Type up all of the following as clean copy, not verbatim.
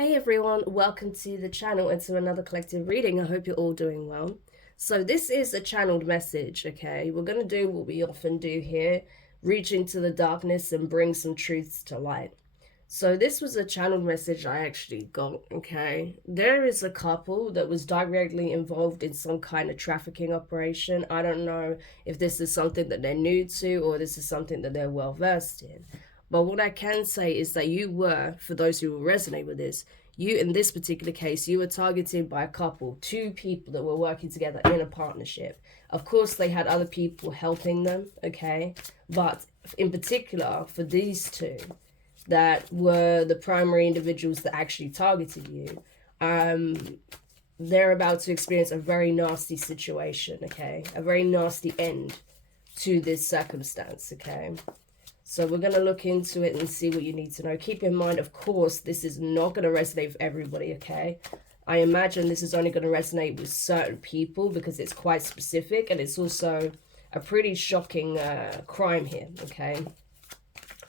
Hey everyone, welcome to the channel and to another collective reading. I hope you're all doing well. So this is a channeled message, okay? We're going to do what we often do here, reach into the darkness and bring some truths to light. So this was a channeled message I actually got, okay? There is a couple that was directly involved in some kind of trafficking operation. I don't know if this is something that they're new to or this is something that they're well versed in. But what I can say is that you were, for those who will resonate with this, you, in this particular case, you were targeted by a couple, two people that were working together in a partnership. Of course, they had other people helping them, okay? But in particular, for these two, that were the primary individuals that actually targeted you, they're about to experience a very nasty situation, okay? A very nasty end to this circumstance, okay? So we're going to look into it and see what you need to know. Keep in mind, of course, this is not going to resonate with everybody, okay? I imagine this is only going to resonate with certain people because it's quite specific and it's also a pretty shocking crime here, okay?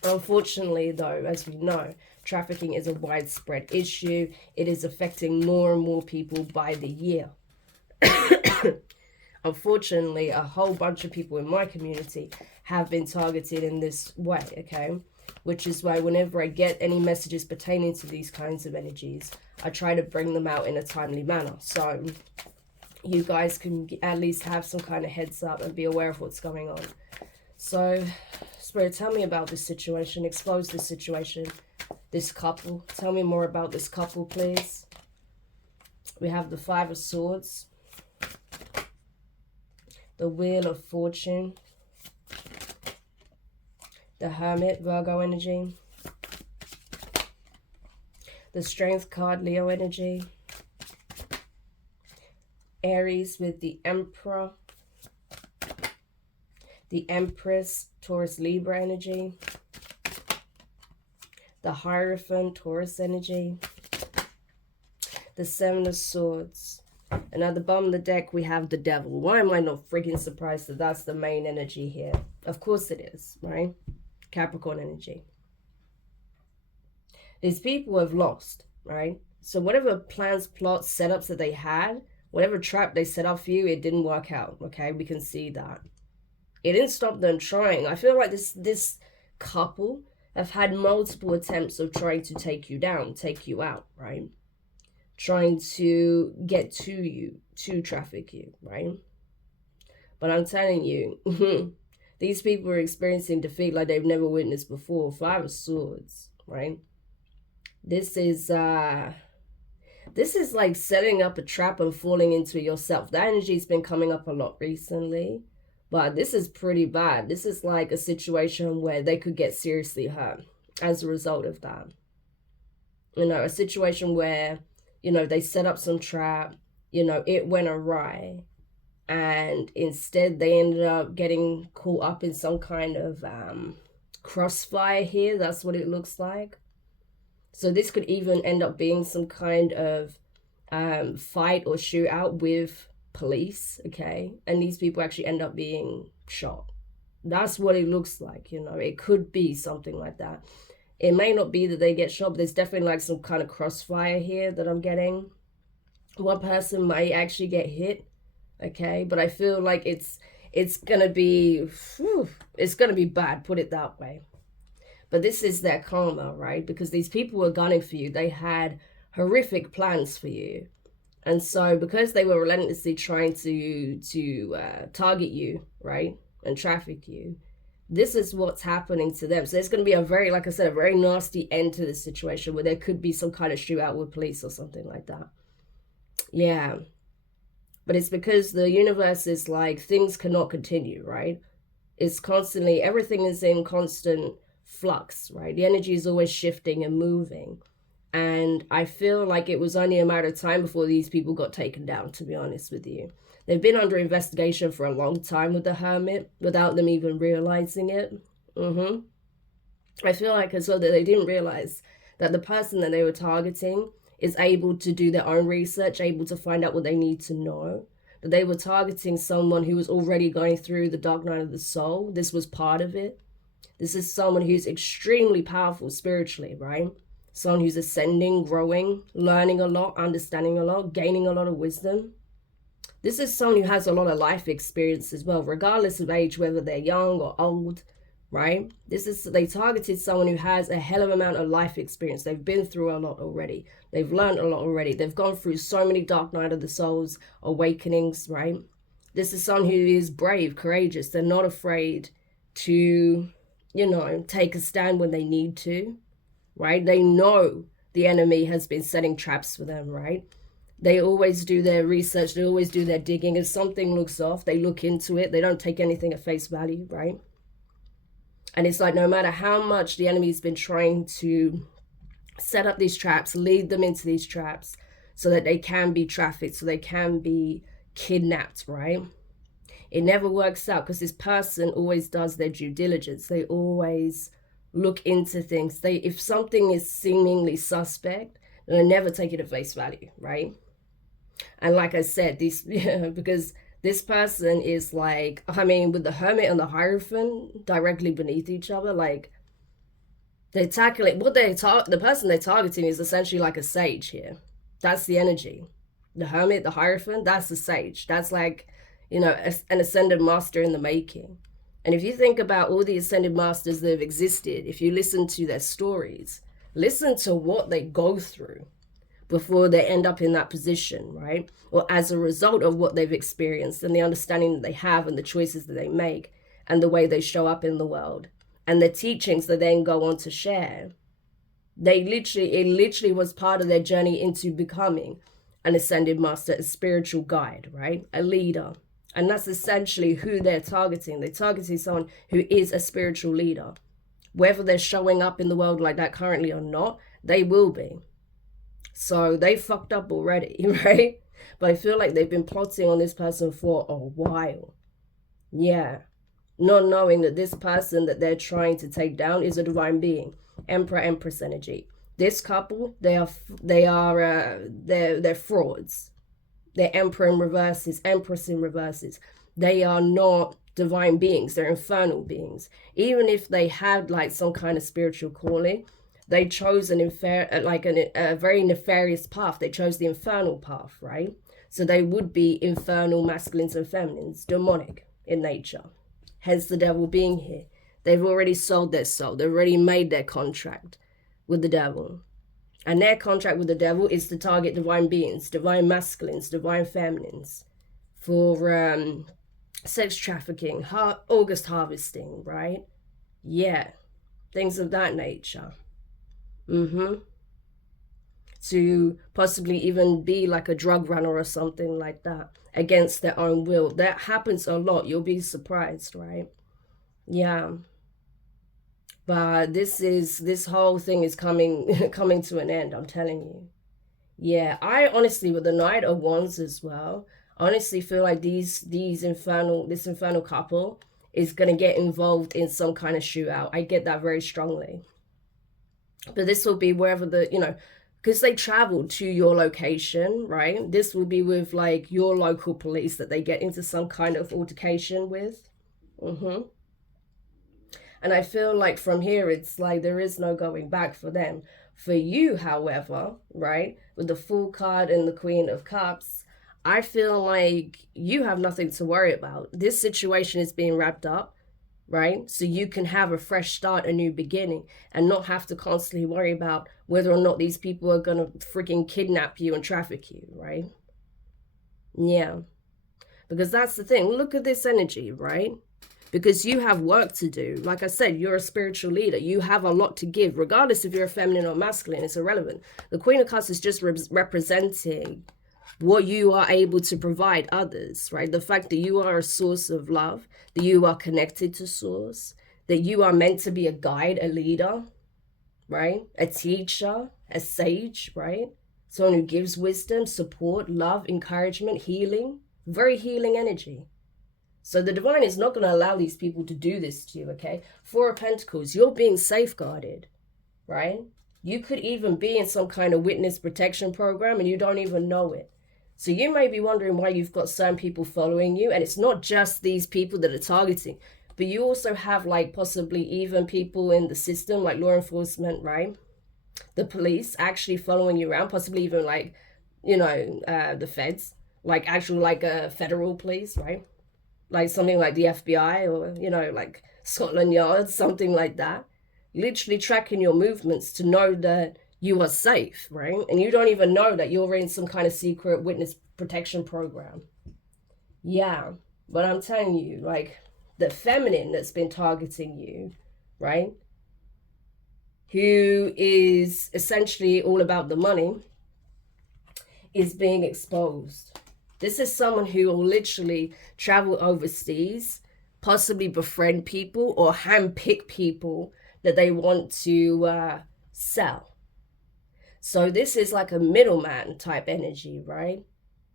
Unfortunately, though, as we know, trafficking is a widespread issue. It is affecting more and more people by the year. Unfortunately, a whole bunch of people in my community have been targeted in this way, okay? Which is why whenever I get any messages pertaining to these kinds of energies, I try to bring them out in a timely manner. So you guys can at least have some kind of heads up and be aware of what's going on. So, Spirit, tell me about this situation. Expose this situation, this couple. Tell me more about this couple, please. We have the Five of Swords, the Wheel of Fortune, the Hermit, Virgo energy, the Strength card, Leo energy, Aries with the Emperor, the Empress, Taurus, Libra energy, the Hierophant, Taurus energy, the Seven of Swords. And at the bottom of the deck, we have the Devil. Why am I not freaking surprised that that's the main energy here? Of course it is, right? Capricorn energy. These people have lost, right? So whatever plans, plots, setups that they had, whatever trap they set up for you, it didn't work out, okay? We can see that. It didn't stop them trying. I feel like this couple have had multiple attempts of trying to take you down, take you out, right? Trying to get to you, to traffic you, right? But I'm telling you, these people are experiencing defeat like they've never witnessed before. Five of Swords, right? This is like setting up a trap and falling into yourself. That energy's been coming up a lot recently, but this is pretty bad. This is like a situation where they could get seriously hurt as a result of that. You know, a situation where, you know, they set up some trap, you know, it went awry, and instead they ended up getting caught up in some kind of crossfire here. That's what it looks like. So this could even end up being some kind of fight or shootout with police, okay? And these people actually end up being shot. That's what it looks like, you know. It could be something like that. It may not be that they get shot, but there's definitely like some kind of crossfire here that I'm getting. One person might actually get hit, okay? But I feel like it's gonna be, it's gonna be bad, put it that way. But this is their karma, right? Because these people were gunning for you. They had horrific plans for you. And so because they were relentlessly trying to target you, right? And traffic you, this is what's happening to them. So there's going to be a very, like I said, a very nasty end to this situation where there could be some kind of shootout with police or something like that. Yeah. But it's because the universe is like, things cannot continue, right? It's constantly, everything is in constant flux, right? The energy is always shifting and moving. And I feel like it was only a matter of time before these people got taken down, to be honest with you. They've been under investigation for a long time with the Hermit without them even realizing it. I feel like as well that they didn't realize that the person that they were targeting is able to do their own research, able to find out what they need to know. That they were targeting someone who was already going through the dark night of the soul. This was part of it. This is someone who's extremely powerful spiritually, right? someone who's ascending, growing, learning a lot, understanding a lot, gaining a lot of wisdom. This is someone who has a lot of life experience as well, regardless of age, whether they're young or old, right? They targeted someone who has a hell of amount of life experience. They've been through a lot already. They've learned a lot already. They've gone through so many dark night of the souls awakenings, right? This is someone who is brave, courageous. They're not afraid to, take a stand when they need to, right? They know the enemy has been setting traps for them, right? They always do their research. They always do their digging. If something looks off, they look into it. They don't take anything at face value, right? And it's like, no matter how much the enemy's been trying to set up these traps, lead them into these traps so that they can be trafficked, so they can be kidnapped, right? It never works out because this person always does their due diligence. They always look into things. If something is seemingly suspect, they never take it at face value, right? And like I said, because this person is like, with the Hermit and the Hierophant directly beneath each other, like they're tackling the person they're targeting is essentially like a sage here. That's the energy. The Hermit, the Hierophant, that's the sage. That's like, an ascended master in the making. And if you think about all the ascended masters that have existed, if you listen to their stories, listen to what they go through before they end up in that position, right? Or as a result of what they've experienced and the understanding that they have and the choices that they make and the way they show up in the world and the teachings that they then go on to share. It literally was part of their journey into becoming an ascended master, a spiritual guide, right? A leader. And that's essentially who they're targeting. They're targeting someone who is a spiritual leader. Whether they're showing up in the world like that currently or not, they will be. So they fucked up already, right? But I feel like they've been plotting on this person for a while. Yeah. Not knowing that this person that they're trying to take down is a divine being. Emperor, Empress energy. This couple, they're frauds. They're Emperor in reverses, Empress in reverses. They are not divine beings. They're infernal beings. Even if they had like some kind of spiritual calling, they chose a very nefarious path. They chose the infernal path, right? So they would be infernal masculines and feminines, demonic in nature. Hence the devil being here. They've already sold their soul. They've already made their contract with the devil. And their contract with the devil is to target divine beings, divine masculines, divine feminines for sex trafficking, August harvesting, right? Yeah, things of that nature. To possibly even be like a drug runner or something like that against their own will. That happens a lot. You'll be surprised, right? Yeah. But this whole thing is coming to an end, I'm telling you. Yeah, I honestly, with the Knight of Wands as well, honestly feel like this infernal couple is going to get involved in some kind of shootout. I get that very strongly. But this will be wherever because they traveled to your location, right? This will be with like your local police that they get into some kind of altercation with. And I feel like from here, it's like there is no going back for them. For you, however, right, with the Fool card and the Queen of Cups, I feel like you have nothing to worry about. This situation is being wrapped up, right? So you can have a fresh start, a new beginning, and not have to constantly worry about whether or not these people are going to freaking kidnap you and traffic you, right? Yeah. Because that's the thing. Look at this energy, right? Because you have work to do. Like I said, you're a spiritual leader. You have a lot to give, regardless if you're a feminine or masculine. It's irrelevant. The Queen of Cups is just representing what you are able to provide others, right? The fact that you are a source of love, that you are connected to source, that you are meant to be a guide, a leader, right? A teacher, a sage, right? Someone who gives wisdom, support, love, encouragement, healing. Very healing energy. So the divine is not going to allow these people to do this to you, okay? Four of Pentacles, you're being safeguarded, right? You could even be in some kind of witness protection program and you don't even know it. So you may be wondering why you've got certain people following you. And it's not just these people that are targeting, but you also have like possibly even people in the system like law enforcement, right? The police actually following you around, possibly even like, you know, the feds, like actual like federal police, right? Like something like the FBI or, you know, like Scotland Yard, something like that. Literally tracking your movements to know that you are safe, right? And you don't even know that you're in some kind of secret witness protection program. Yeah, but I'm telling you, like, the feminine that's been targeting you, right? Who is essentially all about the money, is being exposed. This is someone who will literally travel overseas, possibly befriend people or handpick people that they want to sell. So this is like a middleman type energy, right?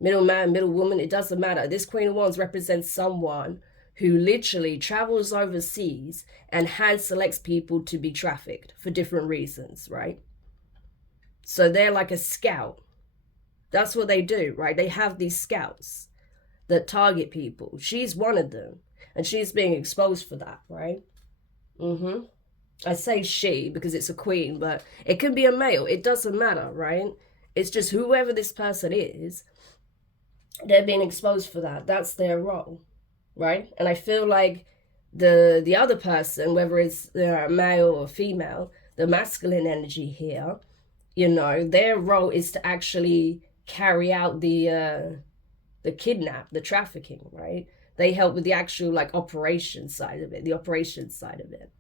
Middleman, middle woman, it doesn't matter. This Queen of Wands represents someone who literally travels overseas and hand selects people to be trafficked for different reasons, right? So they're like a scout. That's what they do, right? They have these scouts that target people. She's one of them, and she's being exposed for that, right? I say she because it's a queen, but it can be a male. It doesn't matter, right? It's just whoever this person is, they're being exposed for that. That's their role, right? And I feel like the other person, whether it's male or female, the masculine energy here, you know, their role is to actually carry out the kidnap, the trafficking, right? They help with the actual like operation side of it, the operations side of it.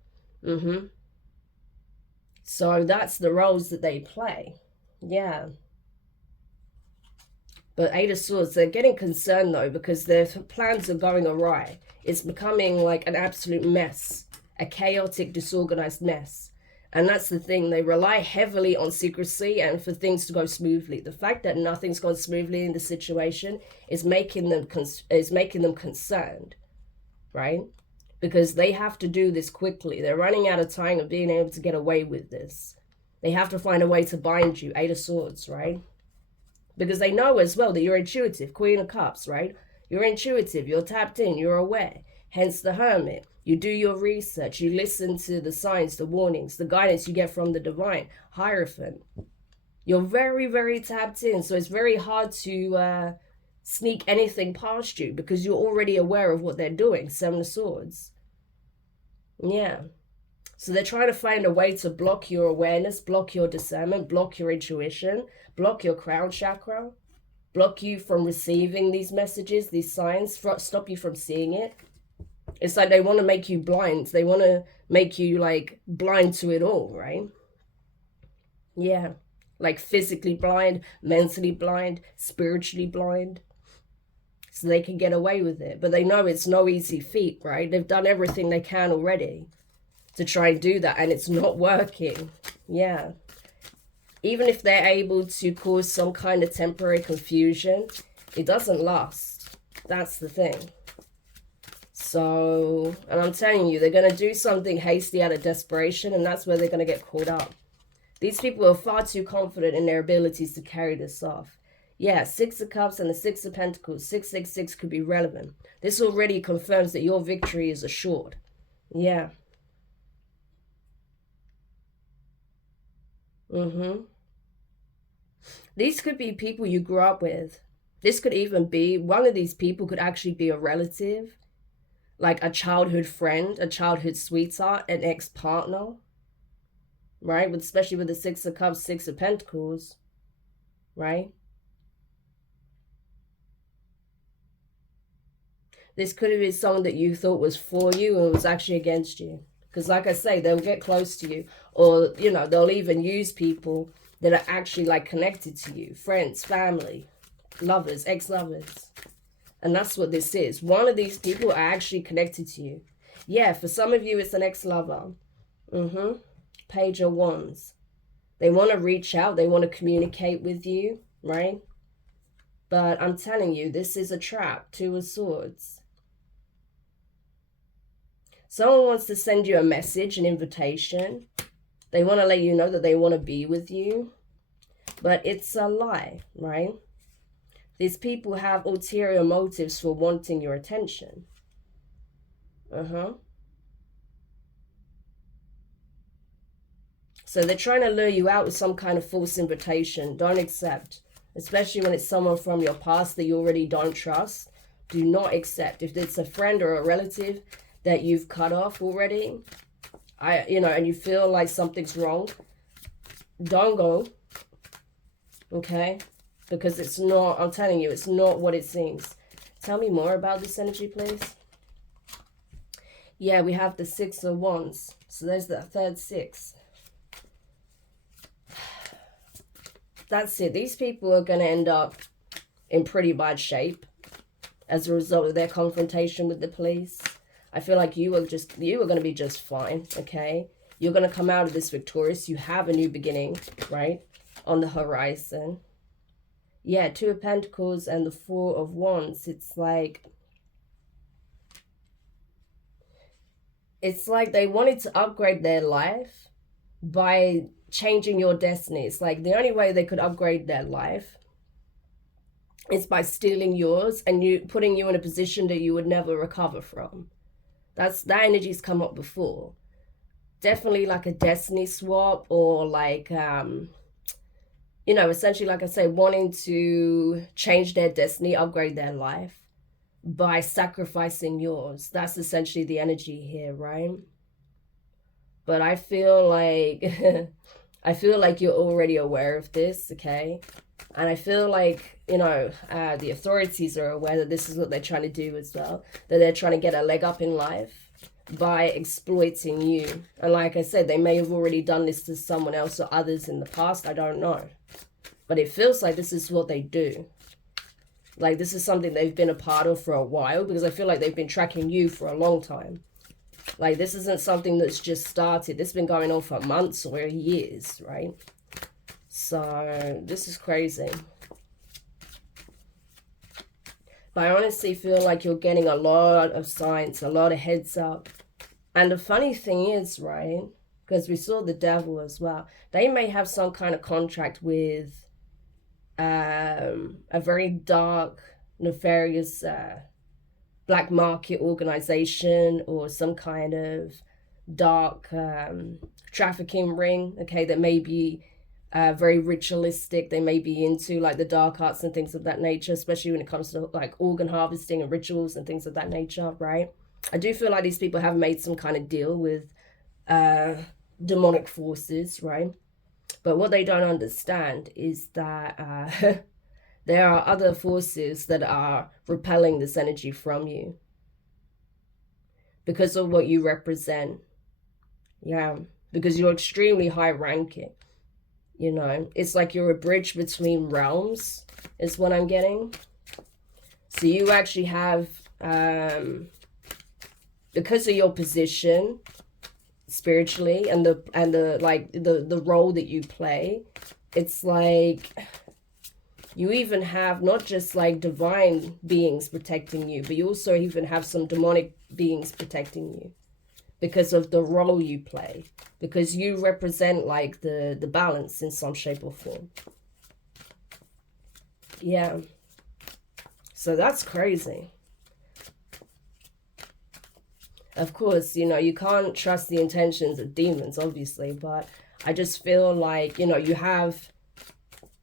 So that's the roles that they play. Yeah. But Eight of Swords, they're getting concerned though because their plans are going awry. It's becoming like an absolute mess, a chaotic, disorganized mess. And that's the thing, they rely heavily on secrecy and for things to go smoothly. The fact that nothing's gone smoothly in the situation is making them concerned, right? Because they have to do this quickly. They're running out of time of being able to get away with this. They have to find a way to bind you, Eight of Swords, right? Because they know as well that you're intuitive, Queen of Cups, right? You're intuitive, you're tapped in, you're aware. Hence the Hermit. You do your research, you listen to the signs, the warnings, the guidance you get from the divine, Hierophant. You're very, very tapped in, so it's very hard to sneak anything past you because you're already aware of what they're doing, Seven of Swords. Yeah. So they're trying to find a way to block your awareness, block your discernment, block your intuition, block your crown chakra, block you from receiving these messages, these signs, stop you from seeing it. It's like they want to make you blind. They want to make you like blind to it all, right? Yeah. Like physically blind, mentally blind, spiritually blind. So they can get away with it. But they know it's no easy feat, right? They've done everything they can already to try and do that, and it's not working. Yeah. Even if they're able to cause some kind of temporary confusion, it doesn't last. That's the thing. So, and I'm telling you, they're going to do something hasty out of desperation, and that's where they're going to get caught up. These people are far too confident in their abilities to carry this off. Yeah, Six of Cups and the Six of Pentacles, 666 could be relevant. This already confirms that your victory is assured. Yeah. These could be people you grew up with. This could even be, one of these people could actually be a relative, like a childhood friend, a childhood sweetheart, an ex-partner, right? Especially with the Six of Cups, Six of Pentacles, right? This could have been someone that you thought was for you and was actually against you. Because like I say, they'll get close to you, or, you know, they'll even use people that are actually like connected to you, friends, family, lovers, ex-lovers. And that's what this is. One of these people are actually connected to you. Yeah, for some of you, it's an ex-lover. Page of Wands. They want to reach out. They want to communicate with you, right? But I'm telling you, this is a trap. Two of Swords. Someone wants to send you a message, an invitation. They want to let you know that they want to be with you. But it's a lie, right? These people have ulterior motives for wanting your attention. So they're trying to lure you out with some kind of false invitation. Don't accept. Especially when it's someone from your past that you already don't trust. Do not accept. If it's a friend or a relative that you've cut off already, and you feel like something's wrong, don't go. Okay? Because it's not, I'm telling you, it's not what it seems. Tell me more about this energy, please. Yeah, we have the Six of Wands. So there's that third six. That's it. These people are going to end up in pretty bad shape as a result of their confrontation with the police. I feel like you are going to be just fine, okay? You're going to come out of this victorious. You have a new beginning, right? On the horizon. Yeah, Two of Pentacles and the Four of Wands. It's like they wanted to upgrade their life by changing your destiny. It's like the only way they could upgrade their life is by stealing yours and putting you in a position that you would never recover from. That energy's come up before. Definitely like a destiny swap, or like essentially, like I say, wanting to change their destiny, upgrade their life by sacrificing yours. That's essentially the energy here, right? But I feel like you're already aware of this, okay? And I feel like, the authorities are aware that this is what they're trying to do as well. That they're trying to get a leg up in life by exploiting you. And like I said, they may have already done this to someone else or others in the past. I don't know. But it feels like this is what they do. Like this is something they've been a part of for a while, because I feel like they've been tracking you for a long time. Like this isn't something that's just started. This has been going on for months or years, right? So this is crazy. But I honestly feel like you're getting a lot of signs, a lot of heads up. And the funny thing is, right, because we saw the devil as well, they may have some kind of contract with a very dark, nefarious black market organization, or some kind of dark trafficking ring, okay, that may be very ritualistic. They may be into like the dark arts and things of that nature, especially when it comes to like organ harvesting and rituals and things of that nature, right? I do feel like these people have made some kind of deal with demonic forces, right? But what they don't understand is that there are other forces that are repelling this energy from you because of what you represent. Yeah, because you're extremely high ranking. It's like you're a bridge between realms is what I'm getting. So you actually have, because of your position spiritually and the role that you play, it's like you even have not just like divine beings protecting you, but you also even have some demonic beings protecting you because of the role you play, because you represent like the balance in some shape or form. Yeah, so that's crazy. Of course, you can't trust the intentions of demons, obviously, but I just feel like, you have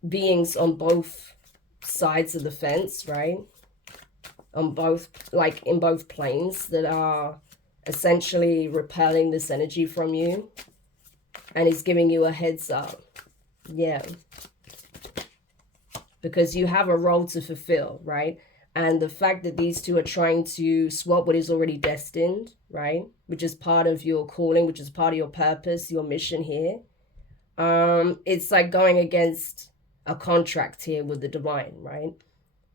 beings on both sides of the fence, right? On both, like in both planes, that are essentially repelling this energy from you. And he's giving you a heads up. Yeah. Because you have a role to fulfill, right? And the fact that these two are trying to swap what is already destined, right? Which is part of your calling, which is part of your purpose, your mission here. It's like going against a contract here with the divine, right?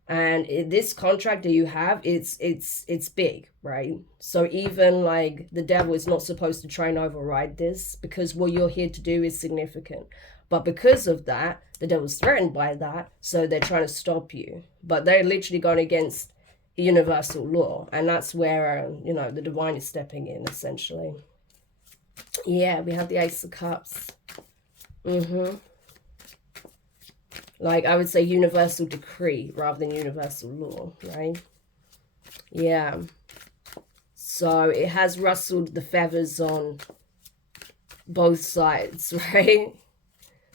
And this contract that you have, it's big, right? So even like the devil is not supposed to try and override this, because what you're here to do is significant. But because of that, the devil's threatened by that, so they're trying to stop you. But they're literally going against universal law, and that's where, the divine is stepping in, essentially. Yeah, we have the Ace of Cups. Like, I would say universal decree rather than universal law, right? Yeah. So it has rustled the feathers on both sides, right?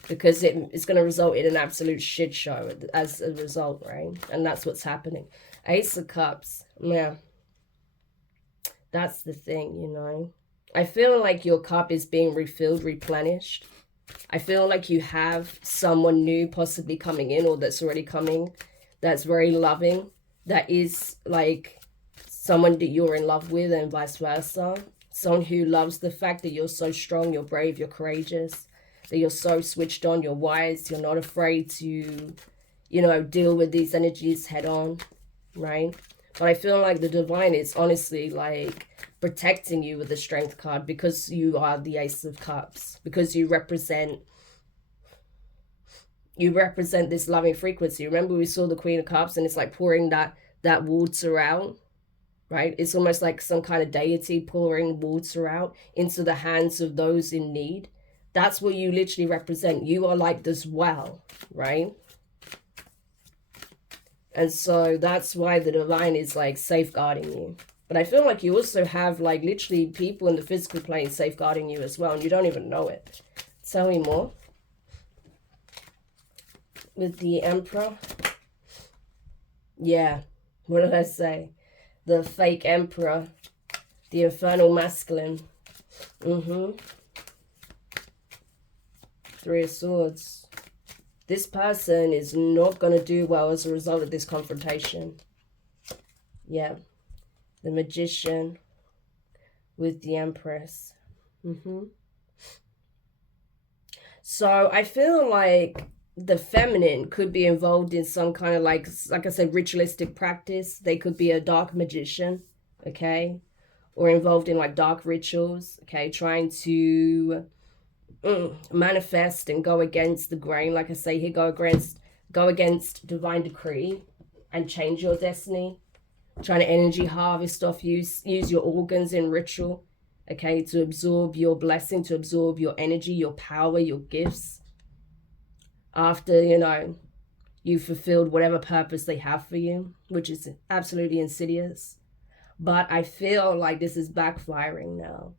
Because it's going to result in an absolute shit show as a result, right? And that's what's happening. Ace of Cups, yeah. That's the thing, you know. I feel like your cup is being refilled, replenished. I feel like you have someone new possibly coming in, or that's already coming, that's very loving, that is like someone that you're in love with, and vice versa. Someone who loves the fact that you're so strong, you're brave, you're courageous, that you're so switched on, you're wise, you're not afraid to, you know, deal with these energies head on, right? But I feel like the divine is honestly like protecting you with the Strength card, because you are the Ace of Cups, because you represent this loving frequency. Remember we saw the Queen of Cups, and it's like pouring that water out, right? It's almost like some kind of deity pouring water out into the hands of those in need. That's what you literally represent. You are like this well, right? And so that's why the divine is like safeguarding you. But I feel like you also have like literally people in the physical plane safeguarding you as well, and you don't even know it. Tell me more. With the Emperor. Yeah. What did I say? The fake Emperor. The infernal masculine. Three of Swords. This person is not going to do well as a result of this confrontation. Yeah. The Magician with the Empress. So I feel like the feminine could be involved in some kind of like I said, ritualistic practice. They could be a dark magician, okay? Or involved in like dark rituals, okay? Trying to manifest and go against the grain. Like I say here, go against divine decree and change your destiny. Trying to energy harvest off you, use your organs in ritual, okay, to absorb your blessing, to absorb your energy, your power, your gifts, after, you know, you fulfilled whatever purpose they have for you, which is absolutely insidious. But I feel like this is backfiring now,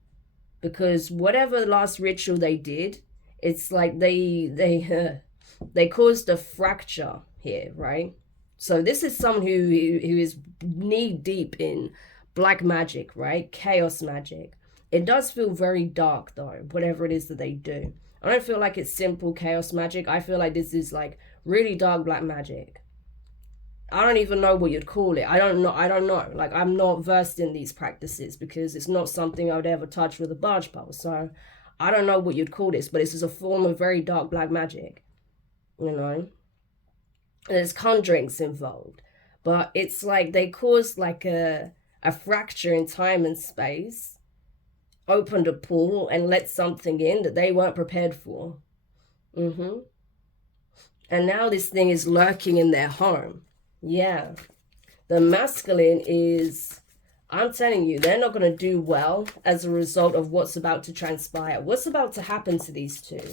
because whatever last ritual they did, it's like they caused a fracture here, right? So this is someone who is knee deep in black magic, right? Chaos magic. It does feel very dark though, whatever it is that they do. I don't feel like it's simple chaos magic. I feel like this is like really dark black magic. I don't even know what you'd call it. I don't know. Like, I'm not versed in these practices because it's not something I would ever touch with a barge pole. So I don't know what you'd call this, but this is a form of very dark black magic, you know? There's conjurings involved, but it's like they caused like a fracture in time and space, opened a pool and let something in that they weren't prepared for. And now this thing is lurking in their home. Yeah. The masculine is, I'm telling you, they're not going to do well as a result of what's about to transpire. What's about to happen to these two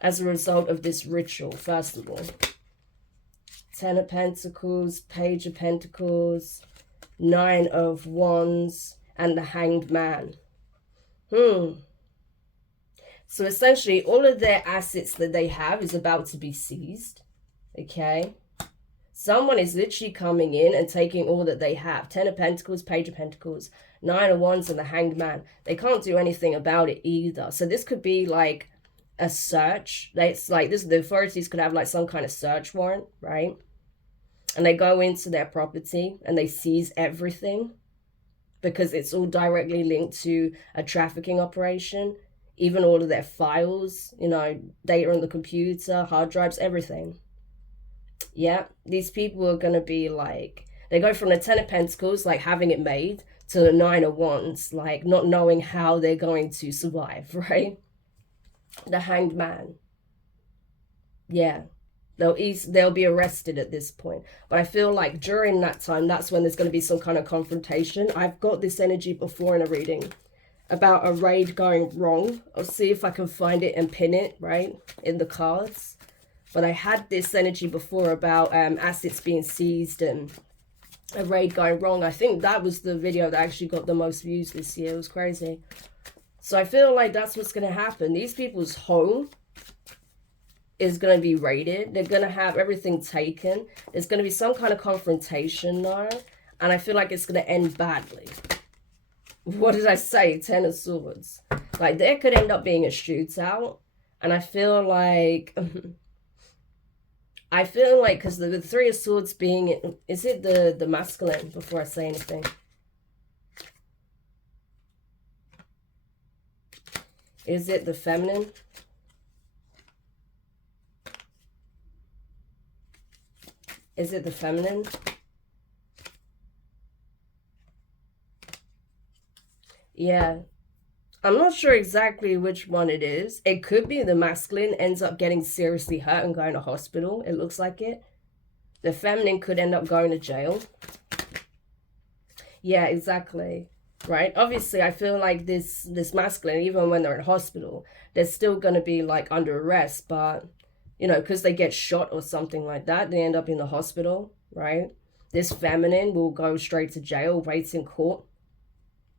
as a result of this ritual, first of all? Ten of Pentacles, Page of Pentacles, Nine of Wands, and the Hanged Man. So essentially, all of their assets that they have is about to be seized. Okay? Someone is literally coming in and taking all that they have. Ten of Pentacles, Page of Pentacles, Nine of Wands, and the Hanged Man. They can't do anything about it either. So this could be like a search. It's like this. The authorities could have like some kind of search warrant, right? And they go into their property and they seize everything because it's all directly linked to a trafficking operation. Even all of their files, you know, data on the computer, hard drives, everything. Yeah, these people are going to be like, they go from the Ten of Pentacles, like having it made, to the Nine of Wands, like not knowing how they're going to survive, right? The Hanged Man. Yeah. They'll be arrested at this point. But I feel like during that time, that's when there's going to be some kind of confrontation. I've got this energy before in a reading about a raid going wrong. I'll see if I can find it and pin it, right, in the cards. But I had this energy before about assets being seized and a raid going wrong. I think that was the video that actually got the most views this year. It was crazy. So I feel like that's what's going to happen. These people's home is going to be raided. They're going to have everything taken. There's going to be some kind of confrontation now. And I feel like it's going to end badly. What did I say? 10 of Swords. Like, there could end up being a shootout. And I feel like... because the 3 of Swords being... Is it the masculine, before I say anything? Is it the feminine? Is it the feminine? Yeah. I'm not sure exactly which one it is. It could be the masculine ends up getting seriously hurt and going to hospital. It looks like it. The feminine could end up going to jail. Yeah, exactly. Right? Obviously, I feel like this masculine, even when they're in hospital, they're still going to be like under arrest. But, you know, because they get shot or something like that, they end up in the hospital, right? This feminine will go straight to jail, wait in court.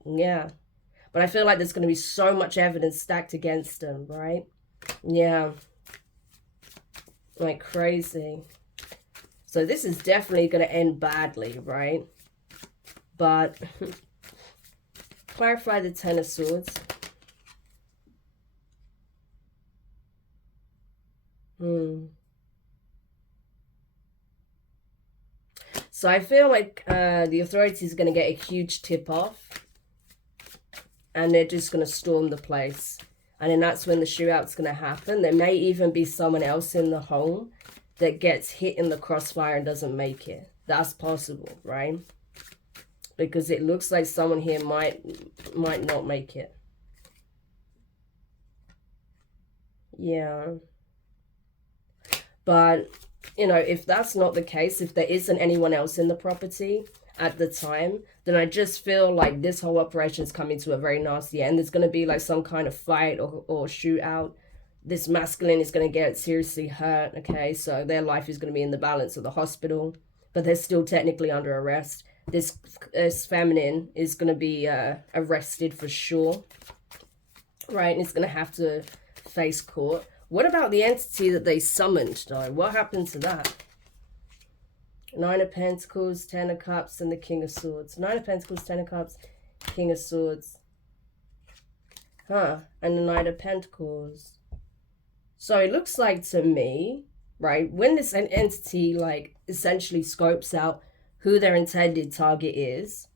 Yeah. But I feel like there's going to be so much evidence stacked against them, right? Yeah. Like crazy. So this is definitely going to end badly, right? But clarify the 10 of Swords. So I feel like the authorities are going to get a huge tip-off. And they're just going to storm the place. And then that's when the shootout's going to happen. There may even be someone else in the home that gets hit in the crossfire and doesn't make it. That's possible, right? Because it looks like someone here might not make it. Yeah. But, you know, if that's not the case, if there isn't anyone else in the property at the time, then I just feel like this whole operation is coming to a very nasty end. There's going to be like some kind of fight or shootout. This masculine is going to get seriously hurt, okay? So their life is going to be in the balance of the hospital, but they're still technically under arrest. This feminine is going to be arrested for sure, right? And it's going to have to face court. What about the entity that they summoned, though? What happened to that? 9 of Pentacles, 10 of Cups, and the King of Swords. 9 of Pentacles, 10 of Cups, King of Swords. And the Knight of Pentacles. So it looks like to me, right, when this entity, like, essentially scopes out who their intended target is,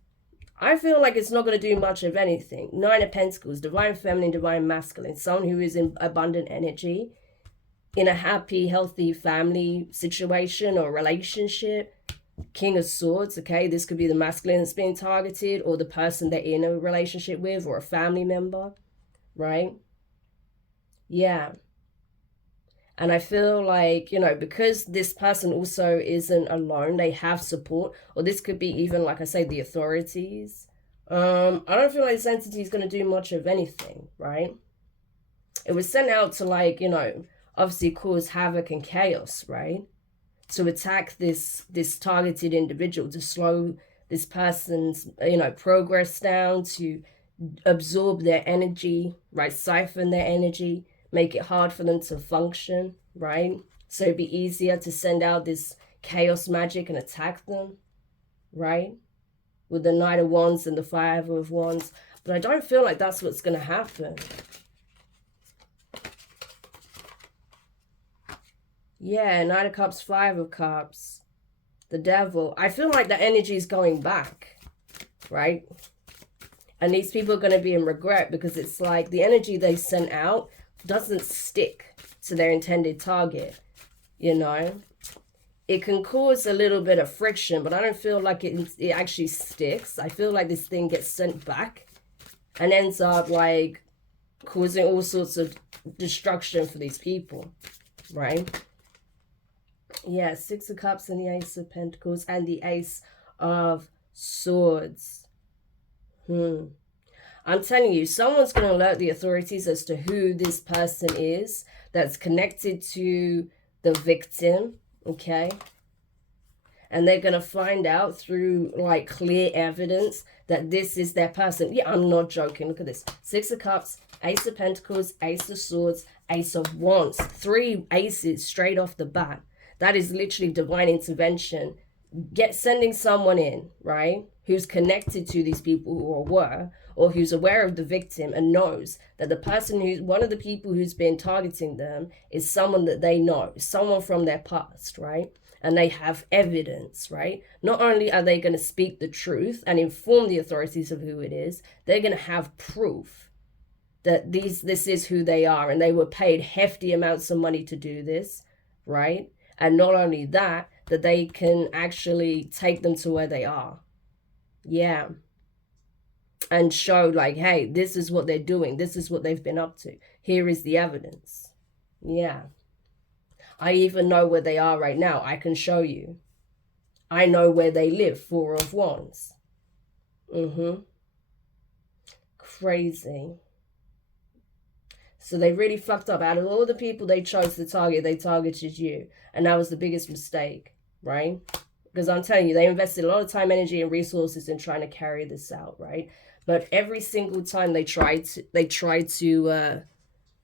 I feel like it's not going to do much of anything. 9 of Pentacles, Divine Feminine, Divine Masculine. Someone who is in abundant energy, in a happy, healthy family situation or relationship. King of Swords, okay? This could be the masculine that's being targeted or the person they're in a relationship with or a family member, right? Yeah. And I feel like, you know, because this person also isn't alone, they have support. Or this could be even, like I say, the authorities. I don't feel like this entity is going to do much of anything, right? It was sent out to, like, you know, obviously cause havoc and chaos, right? To attack this targeted individual, to slow this person's, you know, progress down, to absorb their energy, right? Siphon their energy, make it hard for them to function, right? So it'd be easier to send out this chaos magic and attack them, right? With the Knight of Wands and the 5 of Wands. But I don't feel like that's what's going to happen. Yeah, Knight of Cups, 5 of Cups. The Devil. I feel like the energy is going back, right? And these people are going to be in regret because it's like the energy they sent out doesn't stick to their intended target, you know? It can cause a little bit of friction, but I don't feel like it actually sticks. I feel like this thing gets sent back and ends up like causing all sorts of destruction for these people, right? Yeah, 6 of Cups and the Ace of Pentacles and the Ace of Swords. I'm telling you, someone's going to alert the authorities as to who this person is that's connected to the victim, okay? And they're going to find out through like clear evidence that this is their person. Yeah, I'm not joking. Look at this. 6 of Cups, Ace of Pentacles, Ace of Swords, Ace of Wands. 3 aces straight off the bat. That is literally divine intervention. Sending someone in, right, who's connected to these people who were, or who's aware of the victim and knows that the person who's one of the people who's been targeting them is someone that they know, someone from their past, right? And they have evidence, right? Not only are they going to speak the truth and inform the authorities of who it is, they're going to have proof that this is who they are, and they were paid hefty amounts of money to do this, right? And not only that, that they can actually take them to where they are. Yeah. And show like, hey, this is what they're doing. This is what they've been up to. Here is the evidence. Yeah. I even know where they are right now. I can show you. I know where they live. 4 of Wands. Crazy. So they really fucked up. Out of all the people they chose to target, they targeted you. And that was the biggest mistake, right? Because I'm telling you, they invested a lot of time, energy, and resources in trying to carry this out, right? But every single time they tried to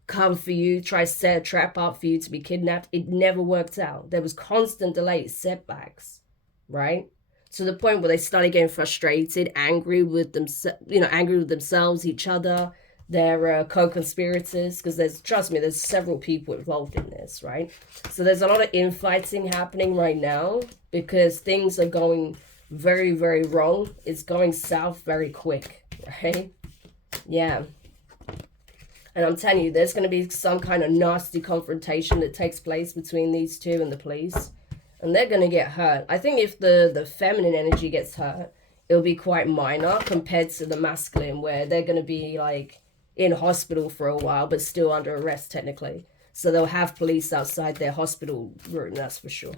come for you, try to set a trap up for you to be kidnapped, it never worked out. There was constant delays, setbacks, right? To the point where they started getting frustrated, angry with themselves, each other, their co-conspirators, because trust me, there's several people involved in this, right? So there's a lot of infighting happening right now because things are going very, very wrong. It's going south very quick, right? Yeah. And I'm telling you, there's going to be some kind of nasty confrontation that takes place between these two and the police. And they're going to get hurt. I think if the feminine energy gets hurt, it'll be quite minor compared to the masculine, where they're going to be like in hospital for a while, but still under arrest technically. So they'll have police outside their hospital room, that's for sure.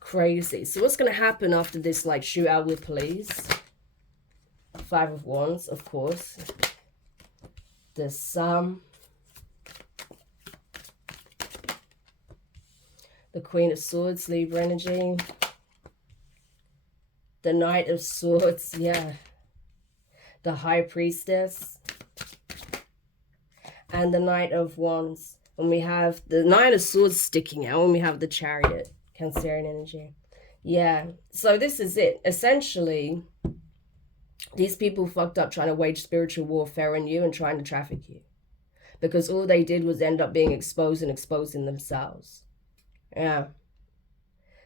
Crazy. So what's going to happen after this like shootout with police? 5 of Wands, of course. The Sun. The Queen of Swords, Libra energy. The Knight of Swords, yeah. The High Priestess. And the Knight of Wands. And we have the Knight of Swords sticking out, and we have the Chariot, Cancerian energy. Yeah, so this is it. Essentially, these people fucked up trying to wage spiritual warfare on you and trying to traffic you. Because all they did was end up being exposed and exposing themselves. Yeah.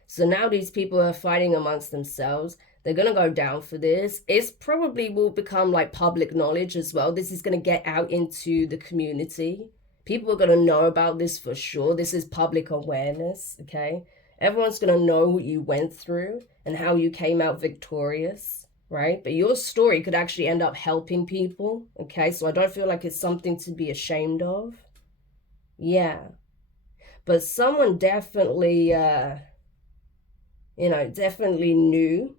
So now these people are fighting amongst themselves. They're going to go down for this. It's probably will become like public knowledge as well. This is going to get out into the community. People are going to know about this for sure. This is public awareness, okay? Everyone's going to know what you went through and how you came out victorious, right? But your story could actually end up helping people, okay? So I don't feel like it's something to be ashamed of. Yeah. But someone definitely, definitely knew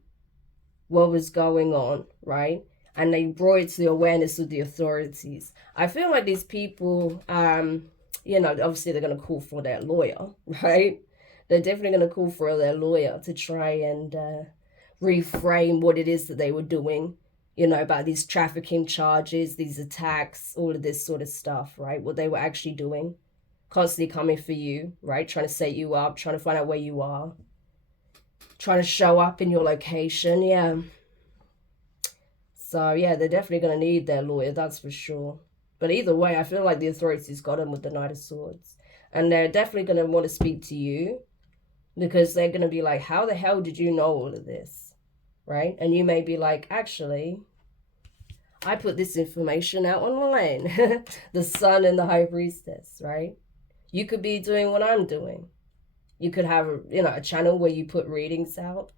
what was going on, right? And they brought it to the awareness of the authorities. I feel like these people, obviously they're going to call for their lawyer, right? They're definitely going to call for their lawyer to try and reframe what it is that they were doing, about these trafficking charges, these attacks, all of this sort of stuff, right? What they were actually doing. Constantly coming for you, right? Trying to set you up, trying to find out where you are. Trying to show up in your location, yeah. So, yeah, they're definitely going to need their lawyer, that's for sure. But either way, I feel like the authorities got them with the Knight of Swords. And they're definitely going to want to speak to you. Because they're going to be like, how the hell did you know all of this? Right? And you may be like, actually, I put this information out online. The Sun and the High Priestess, right? You could be doing what I'm doing. You could have, a channel where you put readings out.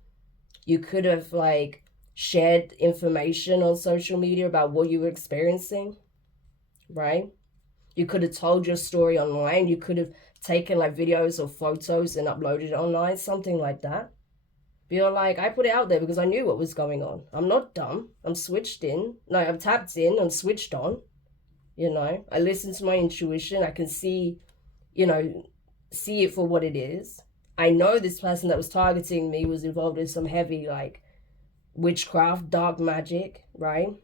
You could have, shared information on social media about what you were experiencing, right? You could have told your story online. You could have taken, videos or photos and uploaded it online, something like that. But you're like, I put it out there because I knew what was going on. I'm not dumb. I'm switched in. No, I'm tapped in. I'm switched on. I listen to my intuition. I can see it for what it is. I know this person that was targeting me was involved in some heavy, like, witchcraft, dark magic, right?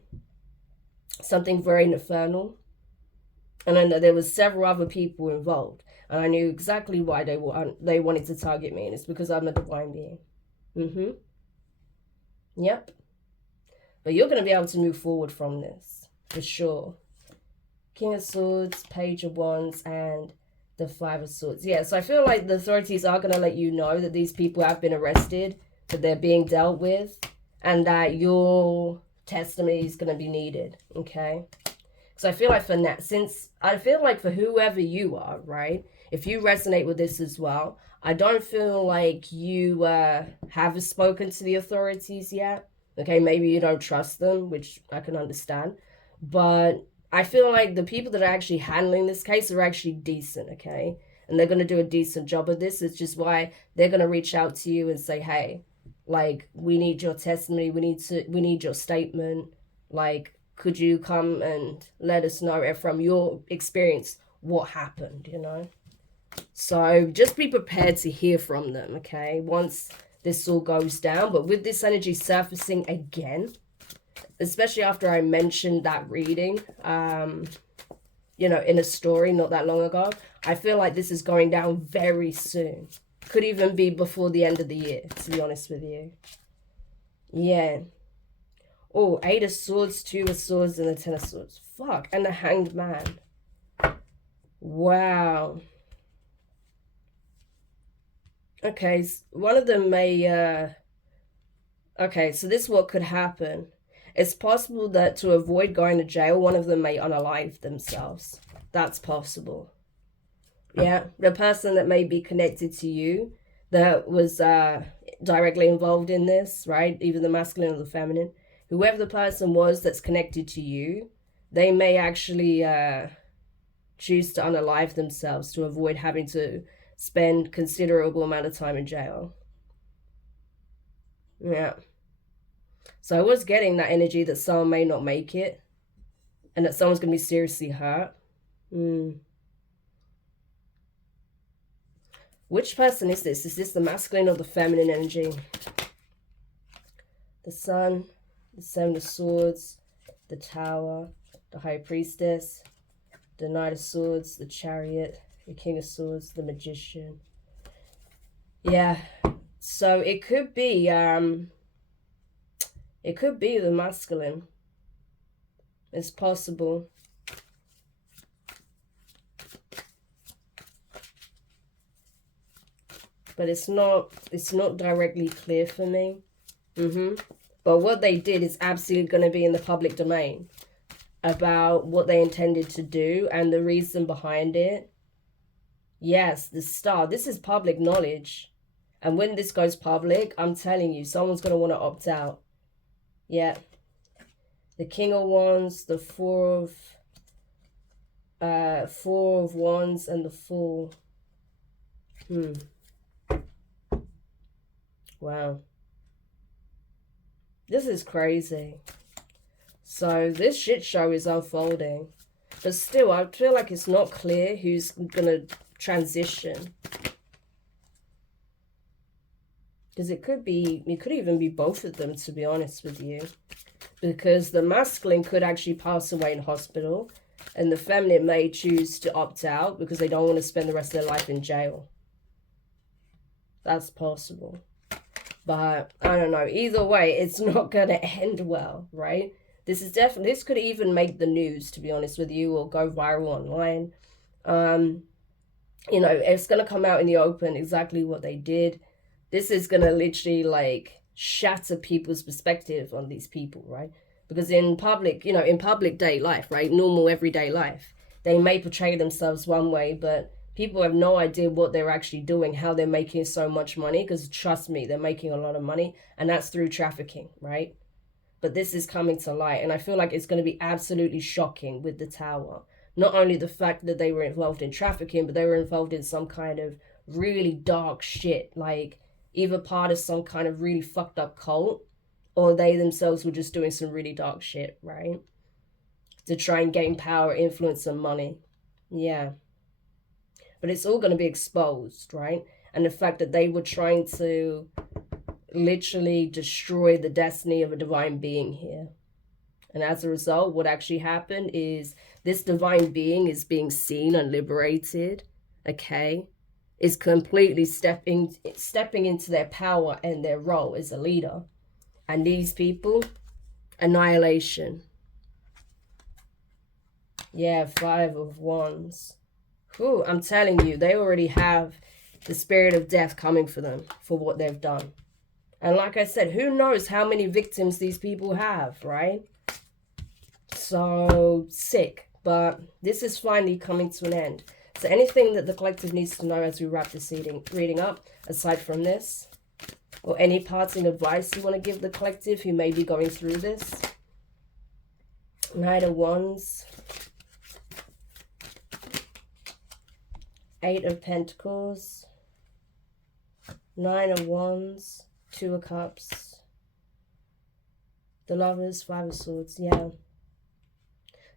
Something very infernal. And I know there was several other people involved. And I knew exactly why they wanted to target me. And it's because I'm a divine being. Yep. But you're going to be able to move forward from this, for sure. King of Swords, Page of Wands, and the Five of Swords. Yeah, so I feel like the authorities are going to let you know that these people have been arrested, that they're being dealt with, and that your testimony is going to be needed, okay? Because I feel like for whoever you are, right, if you resonate with this as well, I don't feel like you have spoken to the authorities yet. Okay, maybe you don't trust them, which I can understand. But I feel like the people that are actually handling this case are actually decent, okay? And they're going to do a decent job of this. It's just why they're going to reach out to you and say, hey, like, we need your testimony. We need your statement. Like, could you come and let us know from your experience what happened, you know? So just be prepared to hear from them, okay? Once this all goes down. But with this energy surfacing again, especially after I mentioned that reading, you know, in a story not that long ago, I feel like this is going down very soon. Could even be before the end of the year, to be honest with you. Yeah. Oh, 8 of Swords, 2 of Swords, and the 10 of Swords. Fuck. And the Hanged Man. Wow. Okay, one of them may... Okay, so this is what could happen. It's possible that to avoid going to jail, one of them may unalive themselves. That's possible. Yeah, the person that may be connected to you that was directly involved in this, right? Either the masculine or the feminine. Whoever the person was that's connected to you, they may actually choose to unalive themselves to avoid having to spend considerable amount of time in jail. Yeah. So I was getting that energy that someone may not make it and that someone's going to be seriously hurt. Which person is this? Is this the masculine or the feminine energy? The Sun, the Seven of Swords, the Tower, the High Priestess, the Knight of Swords, the Chariot, the King of Swords, the Magician. Yeah, so it could be the masculine. It's possible. But it's not directly clear for me. But what they did is absolutely going to be in the public domain about what they intended to do and the reason behind it. Yes, the Star. This is public knowledge. And when this goes public, I'm telling you, someone's going to want to opt out. Yeah. The King of Wands, the Four of Wands, and the Fool. Wow. This is crazy. So this shit show is unfolding. But still, I feel like it's not clear who's going to transition. Because it could even be both of them, to be honest with you. Because the masculine could actually pass away in hospital. And the feminine may choose to opt out because they don't want to spend the rest of their life in jail. That's possible. But I don't know. Either way, it's not going to end well, right? This could even make the news, to be honest with you, or go viral online. You know, it's going to come out in the open exactly what they did. This is going to literally, like, shatter people's perspective on these people, right? Because in public, you know, in public day life, right, normal everyday life, they may portray themselves one way, but people have no idea what they're actually doing, how they're making so much money, because trust me, they're making a lot of money, and that's through trafficking, right? But this is coming to light, and I feel like it's going to be absolutely shocking with the Tower. Not only the fact that they were involved in trafficking, but they were involved in some kind of really dark shit, like either part of some kind of really fucked up cult, or they themselves were just doing some really dark shit, right? To try and gain power, influence, and money. Yeah. But it's all going to be exposed, right? and the fact that they were trying to literally destroy the destiny of a divine being here. And as a result, what actually happened is this divine being is being seen and liberated, okay? Is completely stepping into their power and their role as a leader. And these people, annihilation. Yeah, 5 of Wands. Whew, I'm telling you, they already have the spirit of death coming for them for what they've done. And like I said, who knows how many victims these people have, right? So sick. But this is finally coming to an end. So anything that the collective needs to know as we wrap this reading up, aside from this, or any parting advice you want to give the collective who may be going through this. Knight of Wands. 8 of Pentacles. 9 of Wands. 2 of Cups. The Lovers, 5 of Swords, yeah.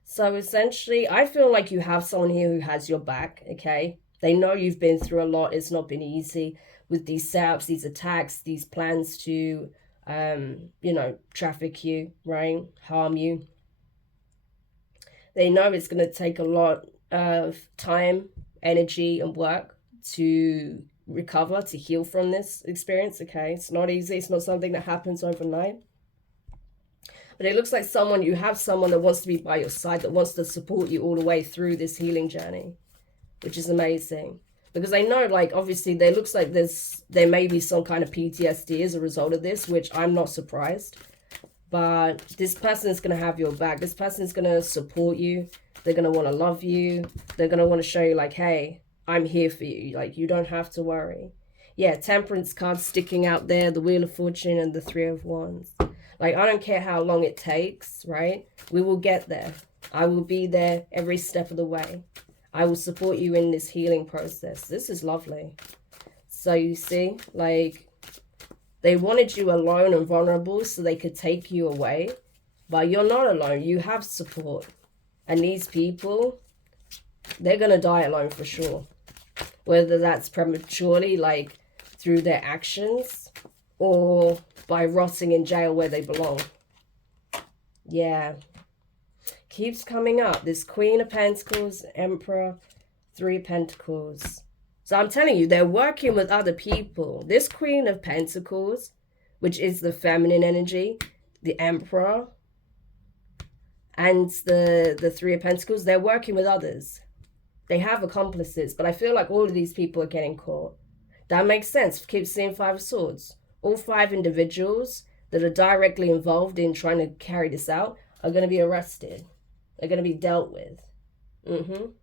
So essentially, I feel like you have someone here who has your back, okay? They know you've been through a lot. It's not been easy with these setups, these attacks, these plans to, you know, traffic you, right? Harm you. They know it's going to take a lot of time, energy, and work to recover, to heal from this experience, okay? It's not easy. It's not something that happens overnight. But it looks like you have someone that wants to be by your side, that wants to support you all the way through this healing journey, which is amazing. Because I know, like, obviously, there looks like there may be some kind of PTSD as a result of this, which I'm not surprised. But this person is going to have your back. This person is going to support you. They're going to want to love you. They're going to want to show you, like, hey, I'm here for you. Like, you don't have to worry. Yeah, Temperance card sticking out there, the Wheel of Fortune and the 3 of Wands. Like, I don't care how long it takes, right? We will get there. I will be there every step of the way. I will support you in this healing process. This is lovely. So you see, like, they wanted you alone and vulnerable so they could take you away. But you're not alone. You have support. And these people, they're going to die alone for sure. Whether that's prematurely, like, through their actions, or by rotting in jail where they belong. Yeah. Keeps coming up. This Queen of Pentacles, Emperor, 3 of Pentacles. So I'm telling you, they're working with other people. This Queen of Pentacles, which is the feminine energy, the Emperor, and the 3 of Pentacles, they're working with others. They have accomplices, but I feel like all of these people are getting caught. That makes sense. Keep seeing 5 of Swords. All 5 individuals that are directly involved in trying to carry this out are going to be arrested. They're going to be dealt with. But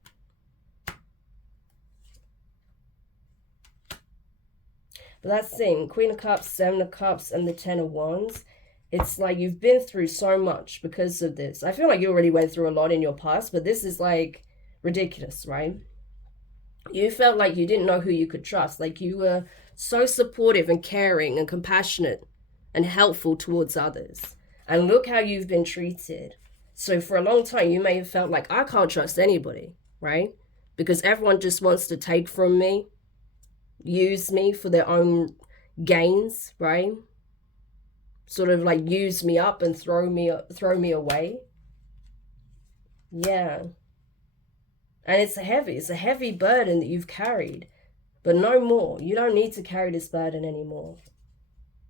that's the thing. Queen of Cups, 7 of Cups, and the 10 of Wands. It's like you've been through so much because of this. I feel like you already went through a lot in your past, but this is like ridiculous, right? You felt like you didn't know who you could trust. Like you were so supportive and caring and compassionate and helpful towards others. And look how you've been treated. So for a long time, you may have felt like, I can't trust anybody, right? Because everyone just wants to take from me, use me for their own gains, right? Sort of like use me up and throw me away. Yeah. And it's a heavy burden that you've carried. But no more. You don't need to carry this burden anymore.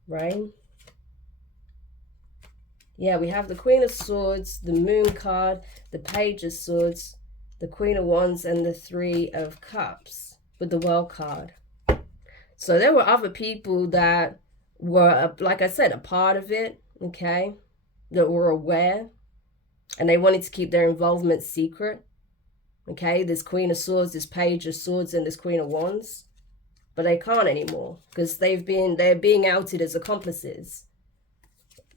Right? Yeah, we have the Queen of Swords, the Moon card, the Page of Swords, the Queen of Wands, and the 3 of Cups with the World card. So there were other people that were, like I said, a part of it, okay? That were aware. And they wanted to keep their involvement secret. Okay, this Queen of Swords, this Page of Swords, and this Queen of Wands. But they can't anymore because they're being outed as accomplices.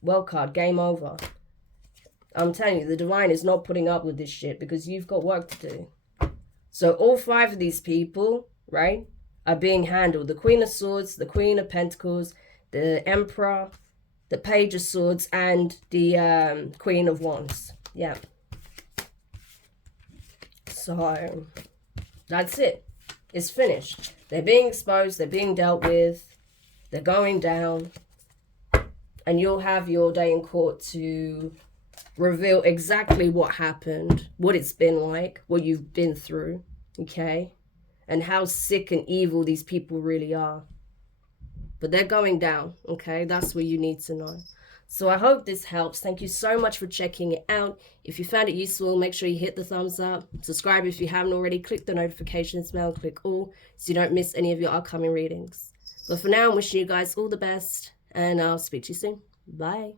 World card, game over. I'm telling you, the divine is not putting up with this shit because you've got work to do. So all 5 of these people, right, are being handled. The Queen of Swords, the Queen of Pentacles, the Emperor, the Page of Swords, and the Queen of Wands. Yeah. So that's it. It's finished. They're being exposed, they're being dealt with, they're going down, and you'll have your day in court to reveal exactly what happened, what it's been like, what you've been through, okay? And how sick and evil these people really are. But they're going down, okay? That's what you need to know. So I hope this helps. Thank you so much for checking it out. If you found it useful, make sure you hit the thumbs up. Subscribe if you haven't already. Click the notifications bell, click all, so you don't miss any of your upcoming readings. But for now, I'm wishing you guys all the best, and I'll speak to you soon. Bye.